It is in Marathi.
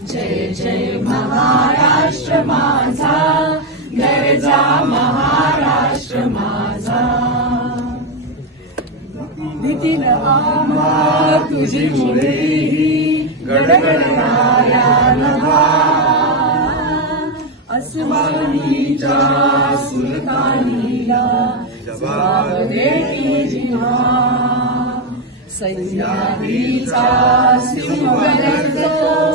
जय जय महाराष्ट्र माझा, गरजा महाराष्ट्र माझा. भीतीन आम्हा तुझी मुळेही गडगडणाऱ्या नभा, अस्मानीच्या सुलतानीला जबाब देती जिव्हा. सह्याद्रीचा सिंह गरजतो